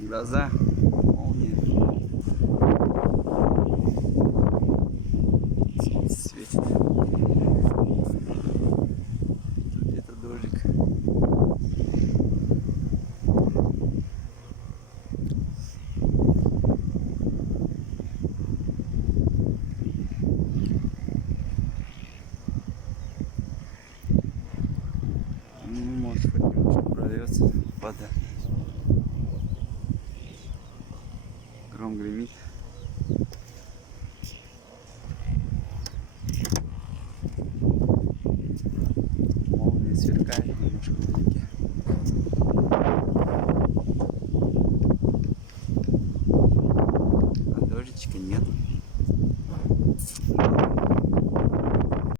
Гроза, молния. Солнце светит. Где-то дождик. Ну, может, хоть немножко прольется вода. Гром гремит. Молния сверкает немножко вдалеке.